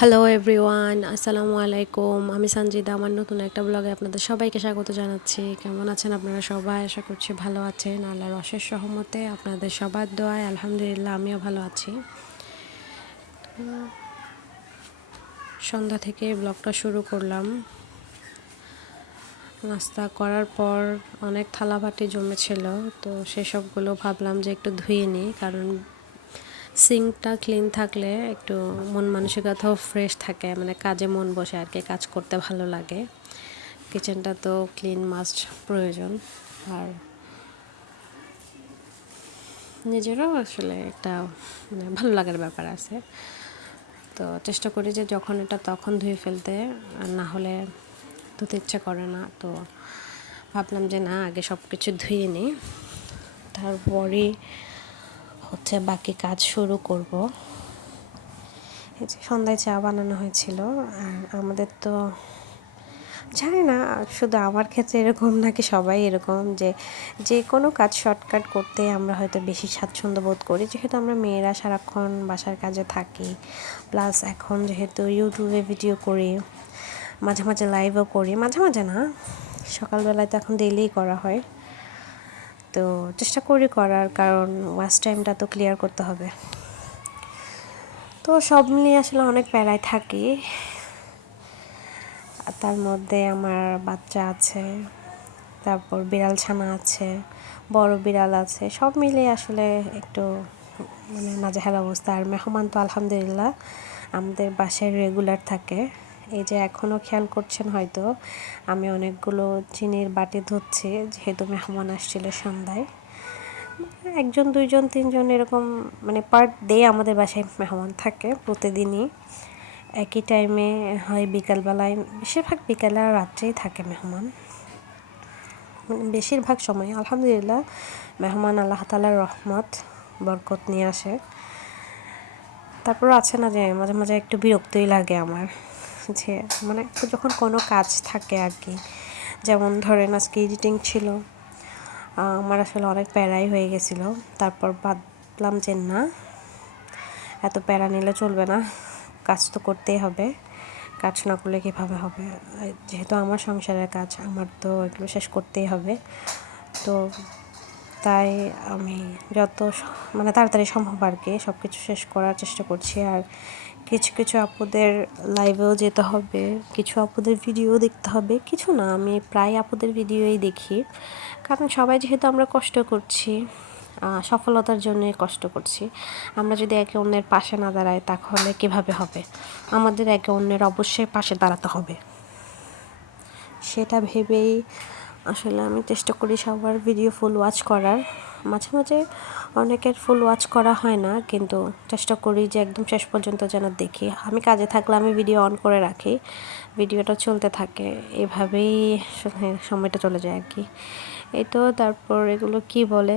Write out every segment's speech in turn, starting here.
Hello everyone, আসসালামু আলাইকুম। আমি সঞ্জিদা। আমার নতুন একটা ব্লগে আপনাদের সবাইকে স্বাগত জানাচ্ছি। কেমন আছেন আপনারা সবাই? আশা করছি ভালো আছেন। আল্লাহর অশেষ রহমতে আপনাদের সবার দোয়ায় আলহামদুলিল্লাহ আমিও ভালো আছি। সন্ধ্যা থেকে ব্লগটা শুরু করলাম। নাস্তা করার পর অনেক থালাবাটি জমেছিল, তো সেসবগুলো ভাবলাম যে একটু ধুয়ে নিই, কারণ সিঙ্কটা ক্লিন থাকলে একটু মন মানসিকতাও ফ্রেশ থাকে, মানে কাজে মন বসে আর কি, কাজ করতে ভালো লাগে। কিচেনটা তো ক্লিন মাস্ট প্রয়োজন, আর নিজেরও আসলে একটা মানে ভালো লাগার ব্যাপার আছে। তো চেষ্টা করি যে যখন এটা তখন ধুয়ে ফেলতে, আর না হলে ধুতে ইচ্ছা করে না। তো ভাবলাম যে না, আগে সব কিছু ধুয়ে নিই, তারপরে বাকি কাজ শুরু করব। এই যে সন্ধ্যায় চা বানানো হয়েছিল, আর আমাদের তো জানি না শুধু আমার ক্ষেত্রে এরকম নাকি সবাই এরকম, যে যে কোনো কাজ শর্টকাট করতে আমরা হয়তো বেশি স্বাচ্ছন্দ্য বোধ করি, যেহেতু আমরা মেয়েরা সারাক্ষণ বাসার কাজে থাকি, প্লাস এখন যেহেতু ইউটিউবে ভিডিও করি, মাঝে মাঝে লাইভও করি, মাঝে মাঝে না, সকালবেলায় তো এখন ডেইলিই করা হয়। তো চেষ্টা করি করার, কারণ ওয়াচ টাইমটা তো ক্লিয়ার করতে হবে। তো সব মিলিয়ে আসলে অনেক প্যারায় থাকি। তার মধ্যে আমার বাচ্চা আছে, তারপর বিড়াল ছানা আছে, বড় বিড়াল আছে, সব মিলিয়ে আসলে একটু মানে নাজেহাল অবস্থা। আর মেহমান তো আলহামদুলিল্লাহ আমাদের বাসায় রেগুলার থাকে। এই যে এখনও খেয়াল করছেন হয়তো, আমি অনেকগুলো চিনির বাটি ধুচ্ছি, যেহেতু মেহমান আসছিল সন্ধ্যায়। একজন দুইজন তিনজন এরকম, মানে পার ডে আমাদের বাসায় মেহমান থাকে প্রতিদিনই। একই টাইমে হয় বিকালবেলায়, বেশিরভাগ বিকালে আর রাত্রেই থাকে মেহমান। মানে বেশিরভাগ সময় আলহামদুলিল্লাহ মেহমান আল্লাহ তাআলার রহমত বরকত নিয়ে আসে। তারপর আছে না যে মাঝে মাঝে একটু বিরক্তই লাগে আমার, যে মানে যখন কোনো কাজ থাকে আর কি, যেমন ধরেন আজকে এডিটিং ছিল, আমার আসলে অনেক প্যারাই হয়ে গেছিলো। তারপর ভাবলাম যে না, এত প্যারা নিলে চলবে না, কাজ তো করতেই হবে, কাজ না করলে কীভাবে হবে। যেহেতু আমার সংসারের কাজ, আমার তো এগুলো শেষ করতেই হবে। তো তাই আমি যত মানে তাড়াতাড়ি সম্ভব আর কি সব কিছু শেষ করার চেষ্টা করছি। আর কিছু কিছু আপুদের লাইভেও যেতে হবে, কিছু আপুদের ভিডিও দেখতে হবে। কিছু না, আমি প্রায় আপুদের ভিডিওই দেখি, কারণ সবাই যেহেতু আমরা কষ্ট করছি, সফলতার জন্যই কষ্ট করছি। আমরা যদি একে অন্যের পাশে না দাঁড়াই তাহলে কীভাবে হবে? আমাদের একে অন্যের অবশ্যই পাশে দাঁড়াতে হবে। সেটা ভেবেই আসলে আমি চেষ্টা করি সবার ভিডিও ফুল ওয়াচ করার। মাঝে মাঝে অনেকের ফুল ওয়াচ করা হয় না, কিন্তু চেষ্টা করি যে একদম শেষ পর্যন্ত যেন দেখি। আমি কাজে থাকলে আমি ভিডিও অন করে রাখি, ভিডিওটা চলতে থাকে, এভাবেই সময়টা চলে যায় আর কি। এই তো তারপর এগুলো কি বলে,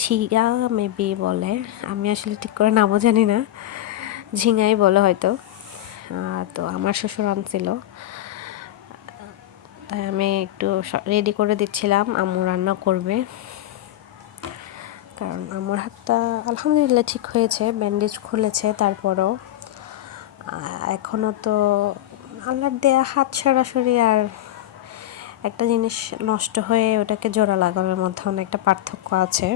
ঝিঙা মেবি বলে, আমি আসলে ঠিক করে নামও জানি না, ঝিঙাই বলে হয়তো। তো আমার শ্বশুর আনছিল, তাই আমি একটু রেডি করে দিচ্ছিলাম, আম্মু রান্না করবে। কারণ আমার হাতটা আলহামদুলিল্লাহ ঠিক হয়েছে, ব্যান্ডেজ খুলেছে, তারপরও এখনও তো আল্লাহর দেয়া হাত সরাসরি আর একটা জিনিস নষ্ট হয়ে ওটাকে জোড়া লাগানোর মধ্যে অনেকটা পার্থক্য আছে।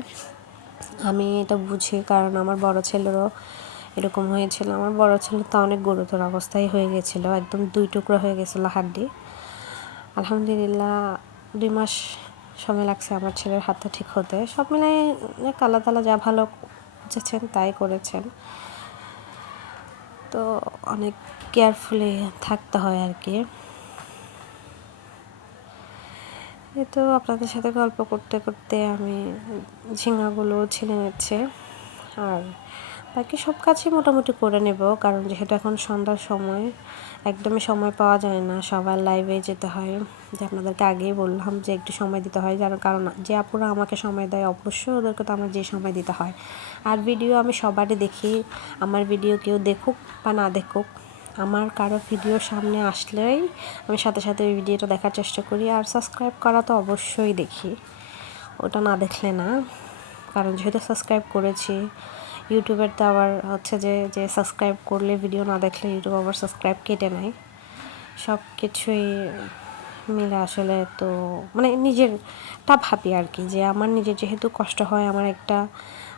আমি এটা বুঝি, কারণ আমার বড় ছেলেরও এরকম হয়েছিল। আমার বড় ছেলে তো অনেক গুরুতর অবস্থায় হয়ে গেছিলো, একদম 2 টুকরো হয়ে গেছিলো হাড্ডি। আলহামদুলিল্লাহ 2 মাস সময় লাগছে আমার ছেলের হাতটা ঠিক হতে। সব মিলাই আল্লাহ তাআলা যা ভালো বুঝেছেন তাই করেছেন। তো অনেক কেয়ারফুলি থাকতে হয় আর কি। এই তো আপনাদের সাথে গল্প করতে করতে আমি ঝিঙাগুলো ছিলে নিচ্ছে, আর বাকি সব কাজই মোটামুটি করে নেব, কারণ যেহেতু এখন সন্ধ্যার সময়, একদমই সময় পাওয়া যায় না, সবার লাইভে যেতে হয়। যে আপনাদেরকে আগেই বললাম যে একটু সময় দিতে হয়, যার কারণ যে আপুরা আমাকে সময় দেয় অবশ্যই ওদেরকে তো আমার যে সময় দিতে হয়। আর ভিডিও আমি সবারই দেখি, আমার ভিডিও কেউ দেখুক বা না দেখুক, আমার কারো ভিডিও সামনে আসলেই আমি সাথে সাথে ওই ভিডিওটা দেখার চেষ্টা করি। আর সাবস্ক্রাইব করা তো অবশ্যই দেখি, ওটা না দেখলে না, কারণ যেহেতু সাবস্ক্রাইব করেছি, ইউটিউবের তো আবার হচ্ছে যে সাবস্ক্রাইব করলে ভিডিও না দেখলে ইউটিউব আবার সাবস্ক্রাইব কেটে নেয়। সব কিছুই মিলে আসলে তো মানে নিজেরটা ভাবি আর কি, যে আমার নিজের যেহেতু কষ্ট হয় আমার একটা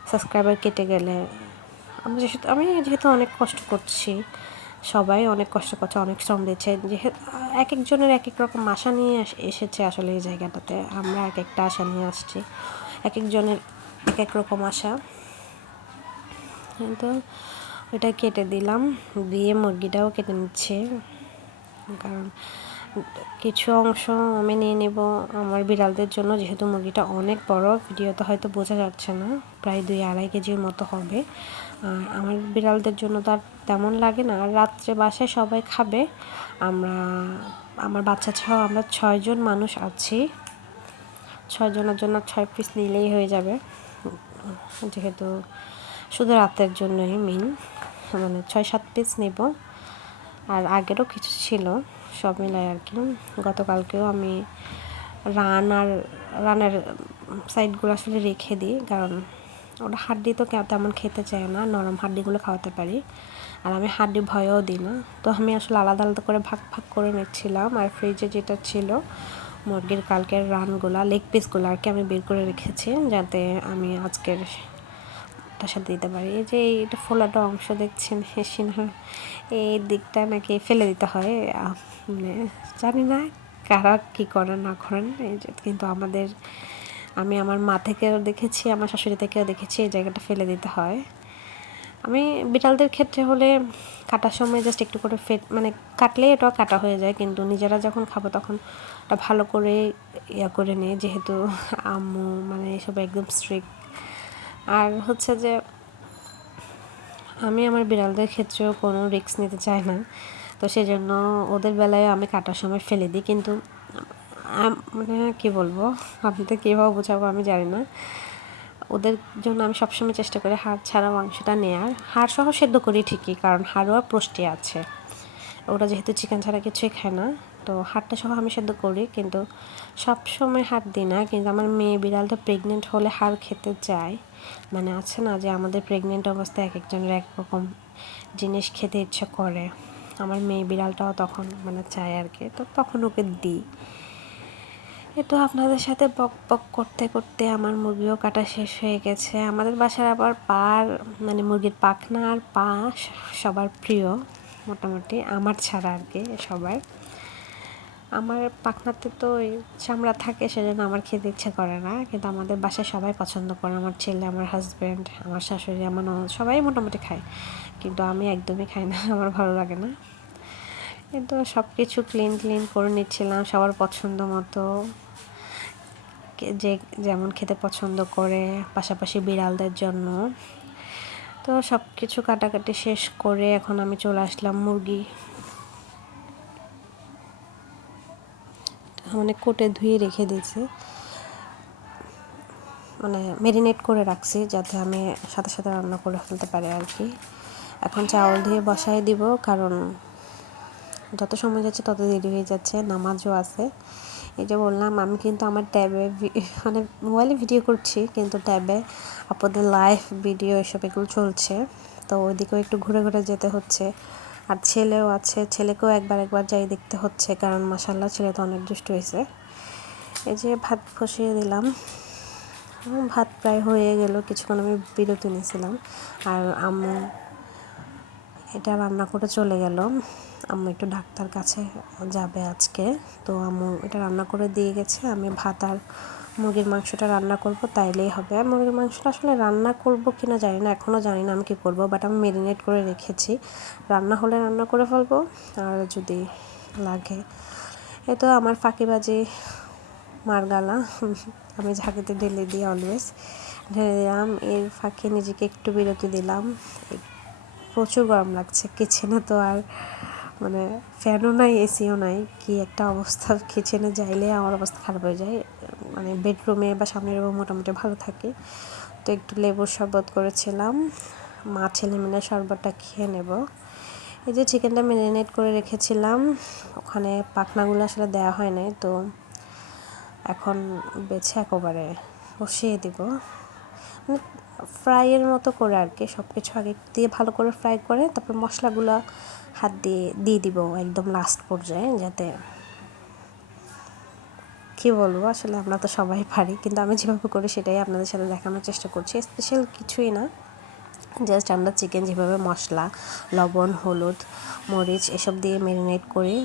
সাবস্ক্রাইবার কেটে গেলে, আমি যেহেতু অনেক কষ্ট করছি, সবাই অনেক কষ্ট করছে, অনেক শ্রম দিচ্ছে, যেহেতু এক একজনের এক এক রকম আশা নিয়ে এসেছে আসলে এই জায়গাটাতে। আমরা এক একটা আশা নিয়ে আসছি, এক একজনের এক এক রকম আশা। কিন্তু ওটা কেটে দিলাম, দিয়ে মুরগিটাও কেটে নিচ্ছে, কারণ কিছু অংশ আমি নিয়ে নেব আমার বিড়ালদের জন্য, যেহেতু মুরগিটা অনেক বড়, ভিডিওতে হয়তো বোঝা যাচ্ছে না, প্রায় 2-2.5 কেজির মতো হবে। আর আমার বিড়ালদের জন্য তো আর তেমন লাগে না। আর রাত্রে বাসায় সবাই খাবে, আমার বাচ্চা ছাড়াও আমরা 6 জন মানুষ আছি, 6 জনের জন্য 6 পিস নিলেই হয়ে যাবে, যেহেতু শুধু রাতের জন্যই মানে 6-7 পিস নেব। আর আগেরও কিছু ছিল, সব মিলাই আর কি। গতকালকেও আমি রানের সাইডগুলো আসলে রেখে দিই, কারণ ওটা হাড্ডি তো তেমন খেতে চায় না, নরম হাড্ডিগুলো খাওয়াতে পারি, আর আমি হাড্ডি ভয়ও দিই না। তো আমি আসলে আলাদা আলাদা করে ভাগ ভাগ করে নিচ্ছিলাম। আর ফ্রিজে যেটা ছিল মুরগির কালকের লেগ পিসগুলো আর কি আমি বের করে রেখেছি, যাতে আমি আজকের তার সাথে দিতে পারি। এই যে এটা ফোলাটা অংশ দেখছেন সিনহার এই দিকটা নাকি ফেলে দিতে হয়, মানে জানি না কারা কী করেন না করেন, এই যে কিন্তু আমি আমার মা থেকেও দেখেছি, আমার শাশুড়ি থেকেও দেখেছি এই জায়গাটা ফেলে দিতে হয়। আমি বিড়ালদের ক্ষেত্রে হলে কাটার সময় জাস্ট একটু করে মানে কাটলেই এটা কাটা হয়ে যায়, কিন্তু নিজেরা যখন খাবো তখন ওটা ভালো করে করে নিই, যেহেতু আম্মু মানে এসব একদম স্ট্রিক্ট। আর হচ্ছে যে আমি আমার বিড়ালদের ক্ষেত্রেও কোনো রিস্ক নিতে চাই না, তো সেজন্য ওদের বেলায় আমি কাটার সময় ফেলে দিই। কিন্তু মানে কী বলবো, আপনাদের কীভাবে বোঝাবো আমি জানি না, ওদের জন্য আমি সবসময় চেষ্টা করি হাড় ছাড়া মাংসটা নেওয়ার। হাড় সহ সেদ্ধ করি ঠিকই, কারণ হাড়ও পুষ্টি আছে, ওরা যেহেতু চিকেন ছাড়া কিছুই খায় না, তো হাড়টা সহ আমি সেদ্ধ করি, কিন্তু সব সময় হাড় দিই না। কিন্তু আমার মেয়ে বিড়ালটা প্রেগনেন্ট হলে হাড় খেতে চায়, মানে আছে না যে আমাদের প্রেগনেন্ট অবস্থায় এক একজনের এক রকম জিনিস খেতে ইচ্ছে করে, আমার মেয়ে বিড়ালটাও তখন মানে চায় আর কি, তো তখন ওকে দিই। তো আপনাদের সাথে বক বক করতে করতে আমার মুরগিও কাটা শেষ হয়ে গেছে। আমাদের বাসার আবার মানে মুরগির পাখনা আর পা সবার প্রিয়, মোটামুটি আমার ছাড়া আর কি সবার। আমার পাখনাতে তো ওই চামড়া থাকে, সেজন্য আমার খেতে ইচ্ছে করে না, কিন্তু আমাদের বাসায় সবাই পছন্দ করে, আমার ছেলে, আমার হাজব্যান্ড, আমার শাশুড়ি, আমার ননদ সবাই মোটামুটি খায়, কিন্তু আমি একদমই খাই না, আমার ভালো লাগে না। কিন্তু সব কিছু ক্লিন করে নিচ্ছিলাম সবার পছন্দ মতো, যে যেমন খেতে পছন্দ করে, পাশাপাশি বিড়ালদের জন্য। তো সব কিছু কাটাকাটি শেষ করে এখন আমি চলে আসলাম মুরগি মানে কোটে ধুয়ে রেখে দিয়েছি, মানে ম্যারিনেট করে রাখছি যাতে আমি সাথে সাথে রান্না করে ফেলতে পারি আর কি। এখন চাউল ধুয়ে বসায় দিব, কারণ যত সময় যাচ্ছে তত দেরি হয়ে যাচ্ছে, নামাজও আছে। এই যে বললাম আমি কিন্তু আমার ট্যাবে মানে মোবাইলে ভিডিও করছি, কিন্তু ট্যাবে আপনাদের লাইভ ভিডিও এসব এগুলো চলছে, তো ওইদিকেও একটু ঘুরে ঘুরে যেতে হচ্ছে। আর ছেলেও আছে, ছেলেকেও একবার যাই দেখতে হচ্ছে, কারণ মাশাআল্লাহ ছেলে তো অনেক দুষ্ট হয়েছে। এই যে ভাত বসিয়ে দিলাম, ভাত প্রায় হয়ে গেল, কিছুক্ষণ আমি বিরতি নিয়েছিলাম। আর আম্মু এটা রান্না করে চলে গেল, আম্মু একটু ডাক্তার কাছে যাবে আজকে, তো আম্মু এটা রান্না করে দিয়ে গেছে। আমি ভাত আর মুরগির মাংসটা রান্না করব, তাইলেই হবে। আর মুরগির মাংসটা আসলে রান্না করব কিনা জানি না, এখনও জানি না আমি কী করবো, বাট আমি ম্যারিনেট করে রেখেছি, রান্না হলে রান্না করে ফেলবো, আর যদি লাগে এ তো আমার ফাঁকিবাজি মারগালা, আমি ঝাঁকিতে ঢেলে দিই, অলওয়েজ ঢেলে দিলাম, এর ফাঁকে নিজেকে একটু বিরতি দিলাম। প্রচুর গরম লাগছে কিচেনে, তো আর মানে ফ্যানও নাই, এসিও নাই, কি একটা অবস্থা, কিচেনে যাইলে আমার অবস্থা খারাপ হয়ে যায়। মানে বেডরুমে বা সামনের রুমে মোটামুটি ভালো থাকে। তো একটু লেবুর শরবত করেছিলাম, মা ছেলে মিলে শরবতটা খেয়ে নেব। এই যে চিকেনটা ম্যারিনেট করে রেখেছিলাম, ওখানে পাখনাগুলো আসলে দেওয়া হয় নাই, তো এখন বেছে একেবারে বসিয়ে দিব। মানে ফ্রাইয়ের মতো করে আর কি, সব কিছু আগে দিয়ে ভালো করে ফ্রাই করে তারপর মশলাগুলো হাত দিয়ে দিব একদম লাস্ট পর্যায়ে, যাতে কী বলবো আসলে আমরা তো সবাই পারি, কিন্তু আমি যেভাবে করি সেটাই আপনাদের সাথে দেখানোর চেষ্টা করছি। স্পেশাল কিছুই না, জাস্ট আমরা চিকেন যেভাবে মশলা, লবণ, হলুদ, মরিচ এসব দিয়ে ম্যারিনেট করি,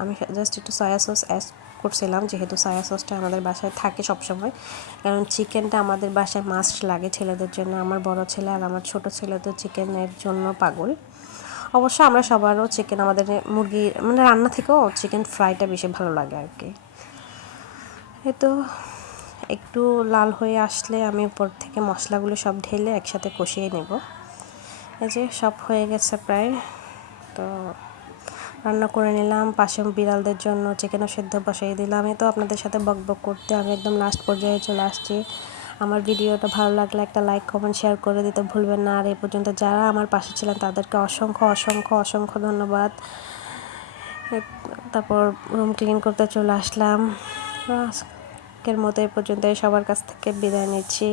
আমি জাস্ট একটু সয়া সস অ্যাড করছিলাম, যেহেতু সয়া সসটা আমাদের বাসায় থাকে সবসময়, কারণ চিকেনটা আমাদের বাসায় মাস্ট লাগে ছেলেদের জন্য। আমার বড় ছেলে আর আমার ছোট ছেলে তো চিকেনের জন্য পাগল। অবশ্য আমরা সবারও চিকেন, আমাদের মুরগি মানে রান্না থেকেও চিকেন ফ্রাইটা বেশি ভালো লাগে আর কি। এ তো একটু লাল হয়ে আসলে আমি উপর থেকে মশলাগুলো সব ঢেলে একসাথে কষিয়ে নেব। এই যে সব হয়ে গেছে প্রায়, তো রান্না করে নিলাম। পাশে বিড়ালদের জন্য চিকেনও সেদ্ধ বসিয়ে দিলাম। এই তো আপনাদের সাথে বকবক করতে আমি একদম লাস্ট পর্যায়ে চলে আসছি। আমার ভিডিওটা ভালো লাগলে একটা লাইক, কমেন্ট, শেয়ার করে দিতে ভুলবেন না। আর এই পর্যন্ত যারা আমার পাশে ছিলেন তাদেরকে অসংখ্য অসংখ্য অসংখ্য ধন্যবাদ। তারপর রুম ক্লিন করতে চলে আসলাম। আজকের মতো এই পর্যন্ত, সবার কাছ থেকে বিদায় নিচ্ছি।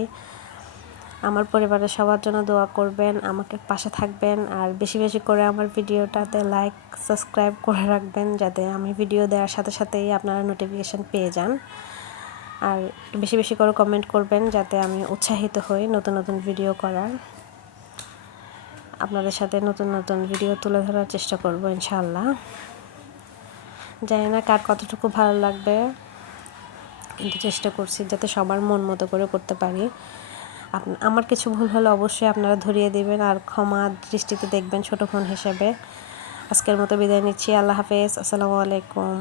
আমার পরিবারের সবার জন্য দোয়া করবেন, আমাকে পাশে থাকবেন, আর বেশি বেশি করে আমার ভিডিওটাতে লাইক, সাবস্ক্রাইব করে রাখবেন, যাতে আমি ভিডিও দেওয়ার সাথে সাথেই আপনারা নোটিফিকেশান পেয়ে যান। আর বেশি বেশি করে কমেন্ট করবেন, যাতে আমি উৎসাহিত হই নতুন নতুন ভিডিও করার। আপনাদের সাথে নতুন নতুন ভিডিও তুলে ধরার চেষ্টা করব ইনশাআল্লাহ। জানি না কার কতটুকু ভালো লাগবে, কিন্তু চেষ্টা করছি যাতে সবার মন মতো করে করতে পারি। আমার কিছু ভুল হলে অবশ্যই আপনারা ধরিয়ে দেবেন, আর ক্ষমা দৃষ্টিতে দেখবেন ছোটো বোন হিসেবে। আজকের মতো বিদায় নিচ্ছি। আল্লাহ হাফেজ। আসসালামু আলাইকুম।